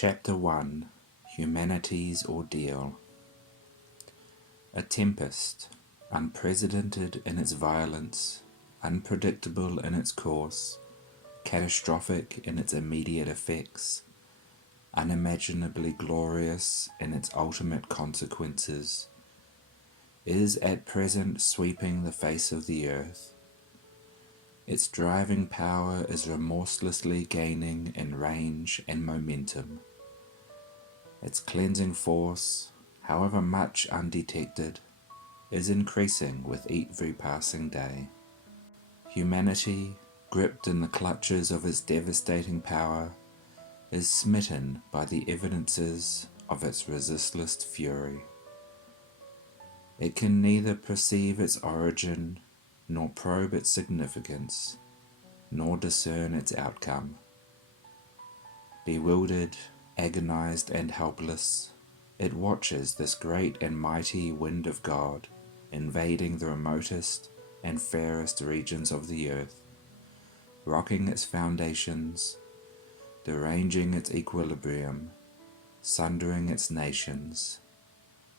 Chapter 1 Humanity's Ordeal. A tempest, unprecedented in its violence, unpredictable in its course, catastrophic in its immediate effects, unimaginably glorious in its ultimate consequences, is at present sweeping the face of the earth. Its driving power is remorselessly gaining in range and momentum. Its cleansing force, however much undetected, is increasing with every passing day. Humanity, gripped in the clutches of its devastating power, is smitten by the evidences of its resistless fury. It can neither perceive its origin, nor probe its significance, nor discern its outcome. Bewildered, agonized, and helpless, it watches this great and mighty wind of God invading the remotest and fairest regions of the earth, rocking its foundations, deranging its equilibrium, sundering its nations,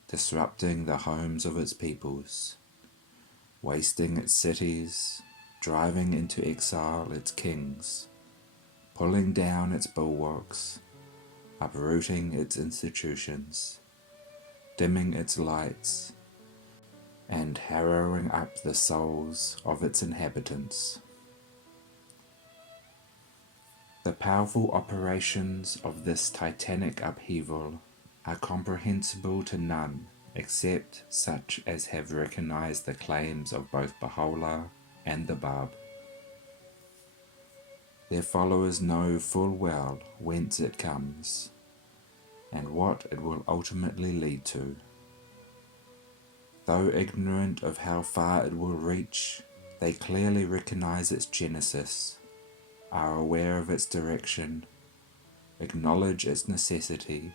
disrupting the homes of its peoples, wasting its cities, driving into exile its kings, pulling down its bulwarks, uprooting its institutions, dimming its lights, and harrowing up the souls of its inhabitants. The powerful operations of this titanic upheaval are comprehensible to none except such as have recognized the claims of both Baha'u'llah and the Bab. Their followers know full well whence it comes and what it will ultimately lead to. Though ignorant of how far it will reach, they clearly recognize its genesis, are aware of its direction, acknowledge its necessity,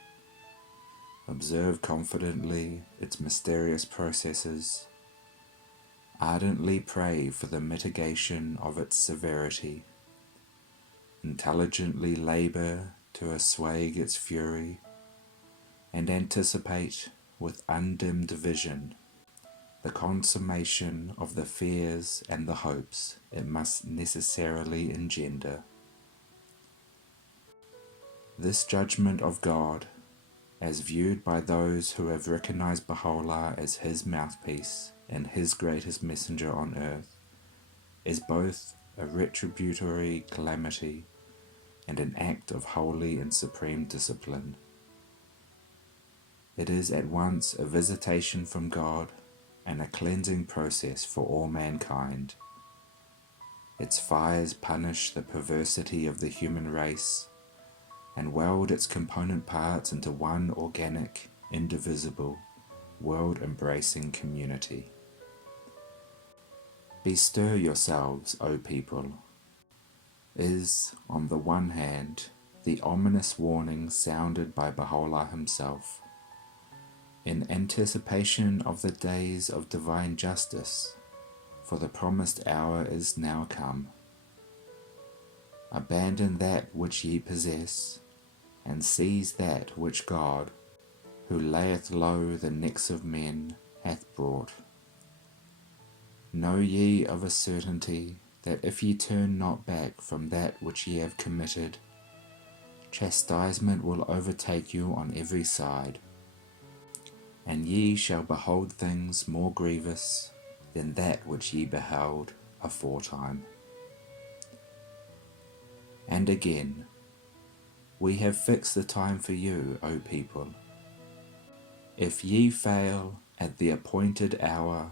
observe confidently its mysterious processes, ardently pray for the mitigation of its severity, intelligently labor to assuage its fury, and anticipate with undimmed vision the consummation of the fears and the hopes it must necessarily engender. This judgment of God, as viewed by those who have recognized Baha'u'llah as his mouthpiece and his greatest messenger on earth, is both a retributory calamity and an act of holy and supreme discipline. It is at once a visitation from God and a cleansing process for all mankind. Its fires punish the perversity of the human race and weld its component parts into one organic, indivisible, world-embracing community. Bestir yourselves, O people, is, on the one hand, the ominous warning sounded by Baha'u'llah himself. In anticipation of the days of divine justice, for the promised hour is now come. Abandon that which ye possess, and seize that which God, who layeth low the necks of men, hath brought. Know ye of a certainty that if ye turn not back from that which ye have committed, chastisement will overtake you on every side, and ye shall behold things more grievous than that which ye beheld aforetime. And again, we have fixed the time for you, O people. If ye fail at the appointed hour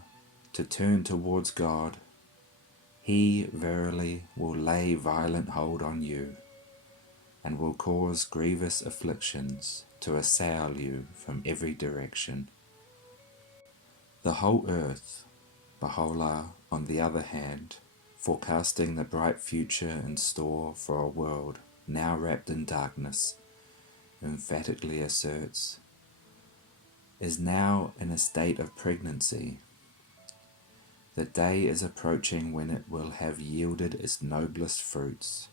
to turn towards God, he verily will lay violent hold on you, and will cause grievous afflictions to assail you from every direction. The whole earth, Baha'u'llah, on the other hand, forecasting the bright future in store for a world now wrapped in darkness, emphatically asserts, is now in a state of pregnancy. The day is approaching when it will have yielded its noblest fruits.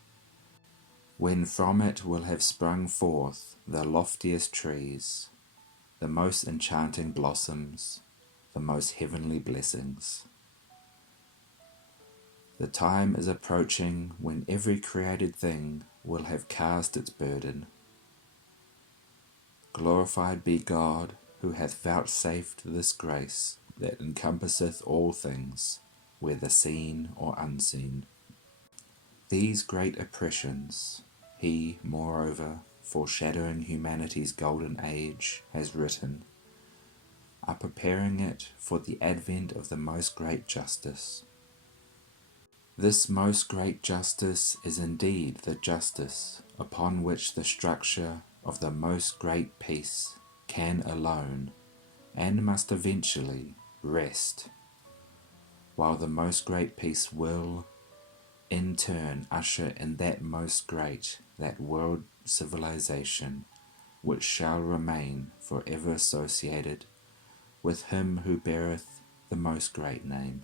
when from it will have sprung forth the loftiest trees, the most enchanting blossoms, the most heavenly blessings. The time is approaching when every created thing will have cast its burden. Glorified be God, who hath vouchsafed this grace that encompasseth all things, whether seen or unseen. These great oppressions he, moreover, foreshadowing humanity's golden age, has written, are preparing it for the advent of the most great justice. This most great justice is indeed the justice upon which the structure of the most great peace can alone, and must eventually, rest, while the most great peace will, in turn, usher in that most great, that world civilization, which shall remain forever associated with him who beareth the most great name.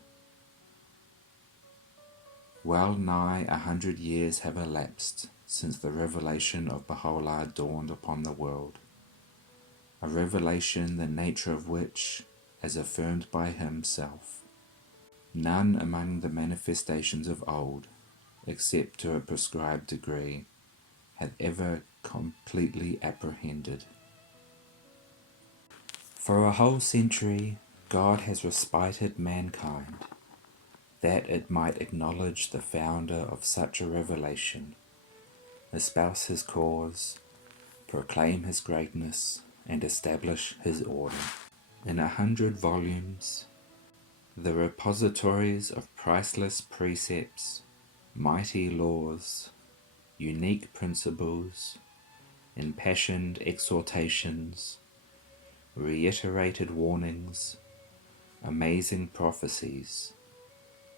Well nigh 100 years have elapsed since the revelation of Baha'u'llah dawned upon the world, a revelation the nature of which, as affirmed by himself, none among the manifestations of old, except to a prescribed degree, hath ever completely apprehended. For a whole century God has respited mankind, that it might acknowledge the founder of such a revelation, espouse his cause, proclaim his greatness, and establish his order. In 100 volumes, the repositories of priceless precepts, mighty laws, unique principles, impassioned exhortations, reiterated warnings, amazing prophecies,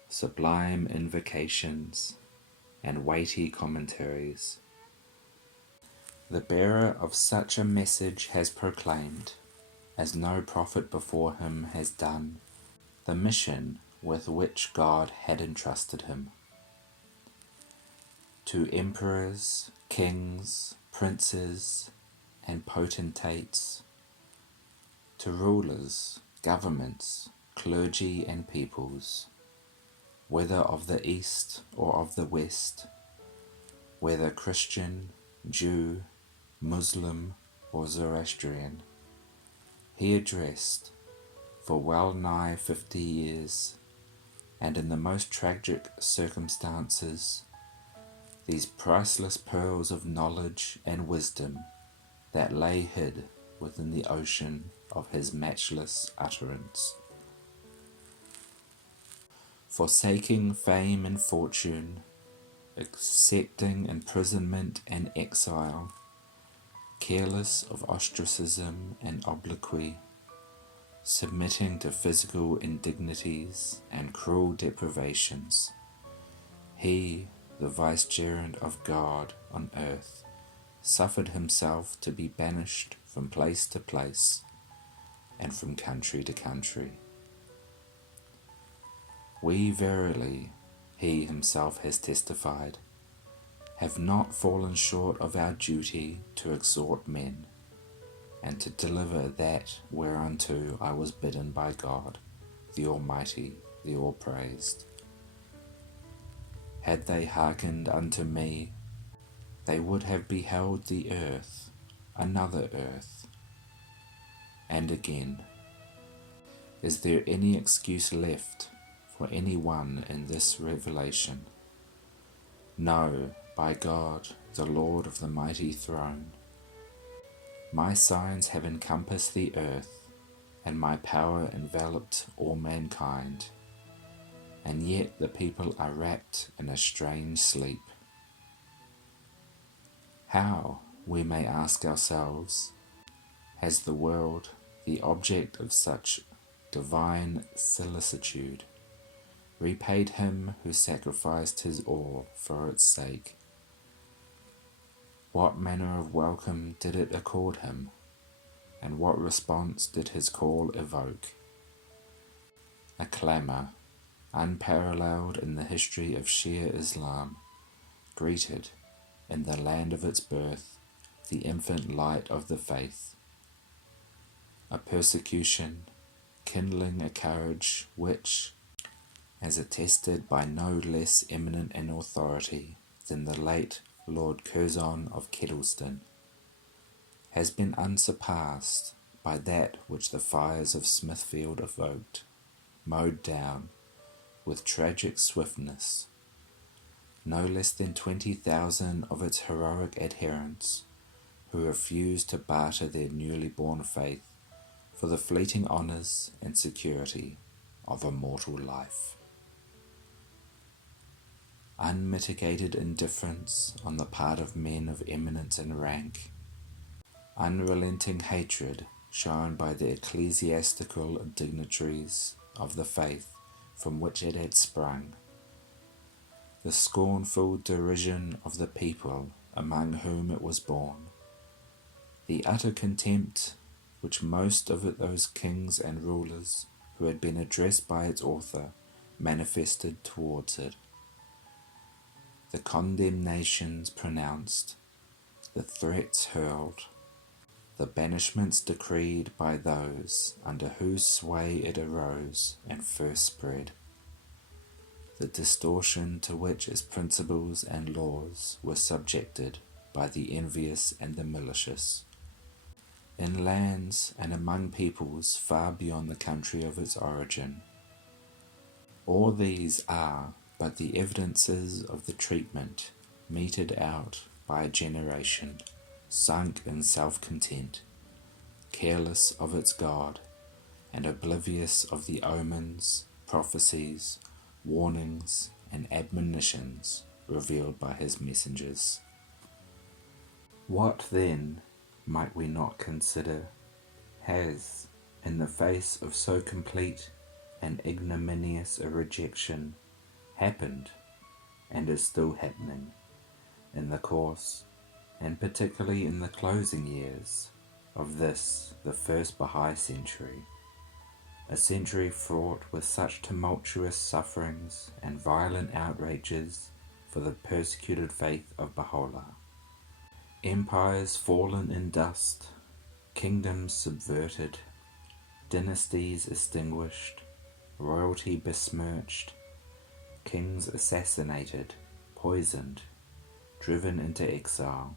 sublime invocations, and weighty commentaries. The bearer of such a message has proclaimed, as no prophet before him has done, the mission with which God had entrusted him. To emperors, kings, princes, and potentates, to rulers, governments, clergy, and peoples, whether of the East or of the West, whether Christian, Jew, Muslim, or Zoroastrian, he addressed, for well nigh 50 years, and in the most tragic circumstances, these priceless pearls of knowledge and wisdom that lay hid within the ocean of his matchless utterance. Forsaking fame and fortune, accepting imprisonment and exile, careless of ostracism and obloquy, submitting to physical indignities and cruel deprivations, he, the vicegerent of God on earth, suffered himself to be banished from place to place and from country to country. We verily, he himself has testified, have not fallen short of our duty to exhort men, and to deliver that whereunto I was bidden by God, the Almighty, the All-Praised. Had they hearkened unto me, they would have beheld the earth, another earth. And again, is there any excuse left for any one in this revelation? No, by God, the Lord of the mighty throne. My signs have encompassed the earth, and my power enveloped all mankind, and yet the people are wrapped in a strange sleep. How, we may ask ourselves, has the world, the object of such divine solicitude, repaid him who sacrificed his all for its sake? What manner of welcome did it accord him, and what response did his call evoke? A clamour, unparalleled in the history of Shia Islam, greeted, in the land of its birth, the infant light of the faith. A persecution, kindling a courage which, as attested by no less eminent an authority than the late Lord Curzon of Kedleston, has been unsurpassed by that which the fires of Smithfield evoked, mowed down, with tragic swiftness, no less than 20,000 of its heroic adherents, who refused to barter their newly born faith for the fleeting honours and security of a mortal life. Unmitigated indifference on the part of men of eminence and rank, unrelenting hatred shown by the ecclesiastical dignitaries of the faith from which it had sprung, the scornful derision of the people among whom it was born, the utter contempt which most of those kings and rulers who had been addressed by its author manifested towards it, the condemnations pronounced, the threats hurled, the banishments decreed by those under whose sway it arose and first spread, the distortion to which its principles and laws were subjected by the envious and the malicious, in lands and among peoples far beyond the country of its origin. All these are but the evidences of the treatment meted out by a generation sunk in self-content, careless of its God, and oblivious of the omens, prophecies, warnings, and admonitions revealed by his messengers. What then might we not consider has, in the face of so complete and ignominious a rejection, happened, and is still happening, in the course, and particularly in the closing years, of this, the first Bahá'í century, a century fraught with such tumultuous sufferings and violent outrages for the persecuted faith of Baha'u'llah. Empires fallen in dust, kingdoms subverted, dynasties extinguished, royalty besmirched, kings assassinated, poisoned, driven into exile,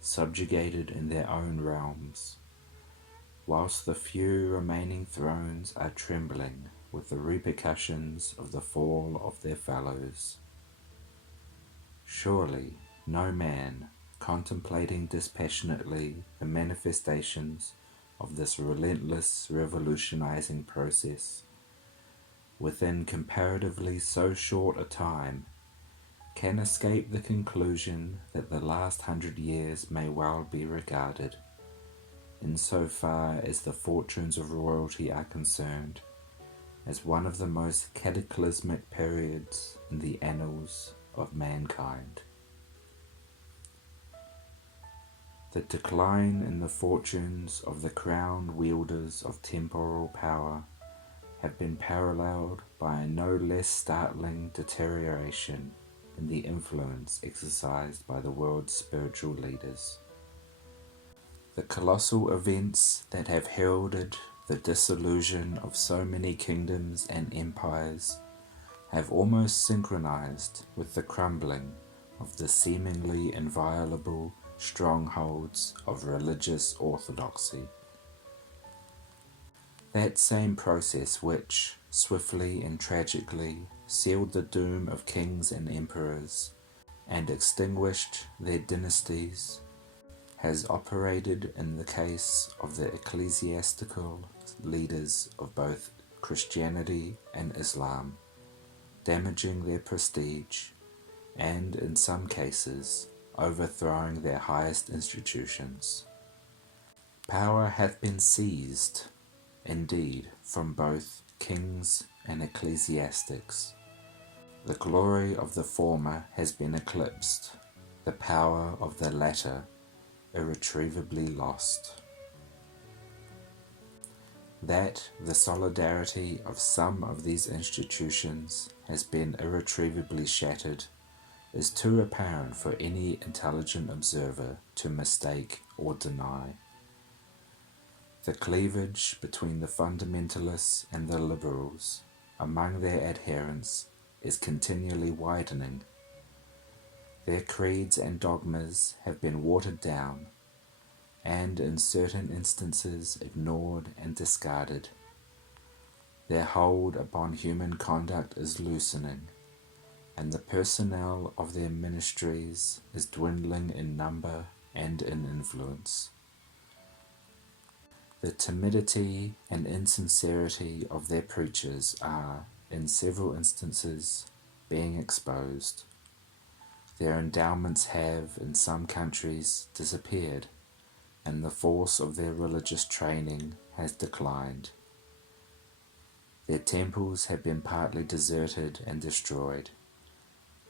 subjugated in their own realms, whilst the few remaining thrones are trembling with the repercussions of the fall of their fellows. Surely no man, contemplating dispassionately the manifestations of this relentless revolutionizing process, within comparatively so short a time, can escape the conclusion that the last 100 years may well be regarded, in so far as the fortunes of royalty are concerned, as one of the most cataclysmic periods in the annals of mankind. The decline in the fortunes of the crown wielders of temporal power have been paralleled by a no less startling deterioration in the influence exercised by the world's spiritual leaders. The colossal events that have heralded the dissolution of so many kingdoms and empires have almost synchronized with the crumbling of the seemingly inviolable strongholds of religious orthodoxy. That same process which, swiftly and tragically, sealed the doom of kings and emperors and extinguished their dynasties, has operated in the case of the ecclesiastical leaders of both Christianity and Islam, damaging their prestige and, in some cases, overthrowing their highest institutions. Power hath been seized, indeed, from both kings and ecclesiastics. The glory of the former has been eclipsed, the power of the latter irretrievably lost. That the solidarity of some of these institutions has been irretrievably shattered is too apparent for any intelligent observer to mistake or deny. The cleavage between the fundamentalists and the liberals among their adherents is continually widening. Their creeds and dogmas have been watered down and in certain instances ignored and discarded. Their hold upon human conduct is loosening, and the personnel of their ministries is dwindling in number and in influence. The timidity and insincerity of their preachers are, in several instances, being exposed. Their endowments have, in some countries, disappeared, and the force of their religious training has declined. Their temples have been partly deserted and destroyed,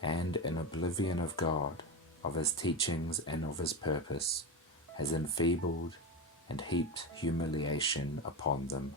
and in oblivion of God, of His teachings and of His purpose, has enfeebled and heaped humiliation upon them.